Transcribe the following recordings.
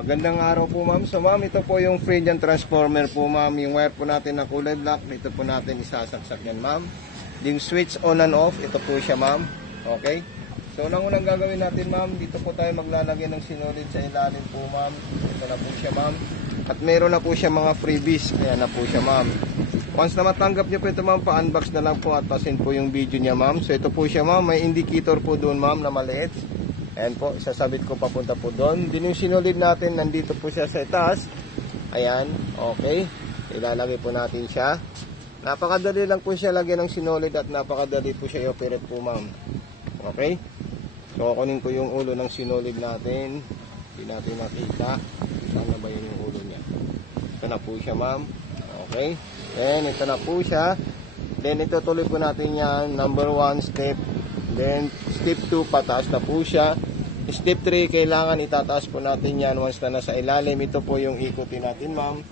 Magandang araw po ma'am. So ma'am, ito po yung Fredian transformer po ma'am. Yung wire po natin na kulay black, dito po natin isasaksak yan ma'am. Yung switch on and off, ito po siya ma'am. Okay? So unang gagawin natin ma'am, dito po tayo maglalagay ng sinulid sa ilalim po ma'am. Ito na po siya ma'am. At meron na po siya mga freebies. Ayan na po siya ma'am. Once na matanggap niyo po ito ma'am, pa-unbox na lang po at pasin po yung video niya ma'am. So ito po siya ma'am, may indicator po doon ma'am na maliit. Ayan po, sasabit ko papunta po doon. Din yung sinulid natin, nandito po siya sa itaas. Ayan, okay. Ilalagay po natin siya. Napakadali lang po siya lagyan ng sinulid at napakadali po siya i-operate po ma'am. Okay. So kunin ko yung ulo ng sinulid natin. Hindi natin makita. Saan na ba yun yung ulo niya? Ito na po siya ma'am. Okay. Then ito na po siya. Then itutuloy po natin yan. Number 1 step. Then step 2 pataas na po siya. Step 3 kailangan itataas po natin yan once na nasa ilalim. Ito po yung ikutin natin ma'am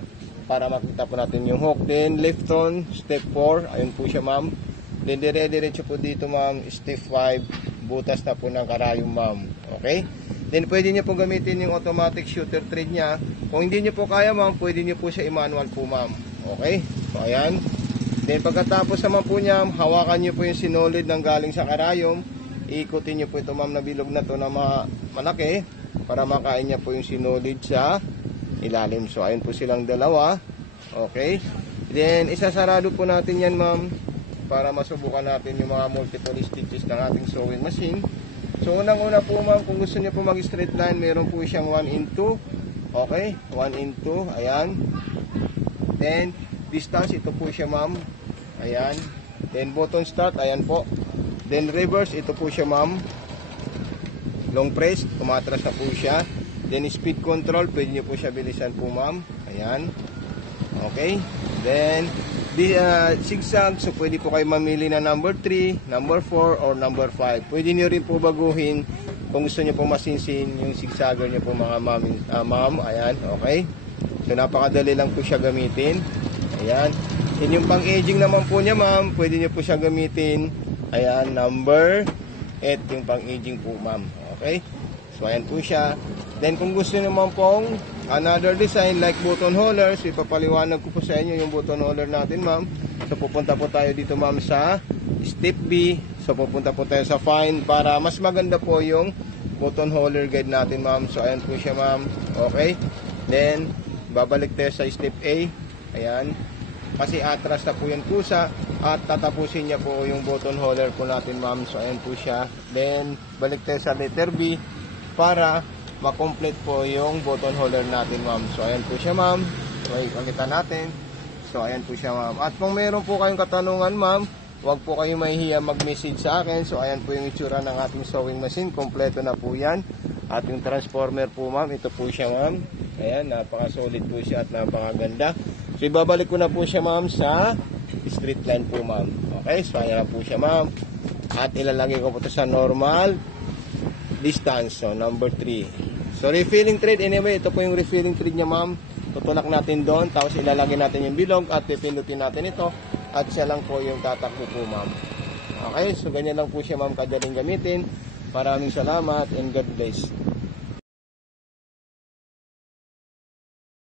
para makita po natin yung hook. Then left on step 4. Ayun po siya ma'am. Then dire-diretso po dito ma'am. Step 5 butas na po ng karayom ma'am. Okay. Then pwede nyo po gamitin yung automatic shooter thread nya. Kung hindi nyo po kaya ma'am, pwede nyo po siya i-manual po ma'am. Okay. So ayan. Then pagkatapos naman po niya, hawakan nyo po yung sinulid ng galing sa karayom. Iikutin nyo po ito ma'am na bilog na to na malaki para makain niya po yung sinulid sa ilalim. So ayun po silang dalawa. Okay. Then isasarado po natin yan ma'am para masubukan natin yung mga multiple stitches ng ating sewing machine. So unang-una po ma'am, kung gusto niyo po mag straight line, meron po siyang 1 in 2. Okay, 1 in 2. Ayan. Then distance, ito po siya ma'am. Ayan. Then button start, ayan po. Then reverse, ito po siya ma'am. Long press, umatras na po siya. Then speed control, pwede nyo po siya bilisan po ma'am. Ayan. Okay. Then zigzag, so pwede po kayo mamili na number 3, number 4, or number 5. Pwede nyo rin po baguhin kung gusto nyo po masinsin yung zigzagger nyo po mga ma'am. Ayan. Okay. So napakadali lang po siya gamitin. Ayan. And yung pang-aging naman po niya ma'am, pwede nyo po siya gamitin. Ayan, number 8 yung pang-aging po ma'am. Okay. So ayan po siya. Then kung gusto naman pong another design like button holders, ipapaliwanag ko po sa inyo yung button holder natin ma'am. So pupunta po tayo dito ma'am sa step B. So pupunta po tayo sa find para mas maganda po yung button holder guide natin ma'am. So ayan po siya ma'am. Okay. Then babalik tayo sa step A. Ayan. Kasi atras na po yan kusa at tatapusin niya po yung button holder po natin ma'am. So ayan po siya. Then balik tayo sa letter B para makomplete po yung button holder natin ma'am. So ayan po siya ma'am. May pakita natin. So ayan po siya ma'am. At kung meron po kayong katanungan ma'am, huwag po kayong mahihiya mag-message sa akin. So ayan po yung itsura ng ating sewing machine. Kompleto na po yan. At yung transformer po ma'am, ito po siya ma'am. Ayan, napaka-solid po siya at napakaganda. So ibabalik ko na po siya ma'am sa straight line po ma'am. Okay, so ayan po siya ma'am. At ilalagay ko po ito sa normal distance. So number 3. So refilling thread, anyway, ito po yung refilling thread niya ma'am. Tutulak natin doon, tapos ilalagay natin yung bilog at pipindutin natin ito. At siya lang po yung tatakbo po ma'am. Okay, so ganyan lang po siya ma'am, kadaling gamitin. Maraming salamat and God bless.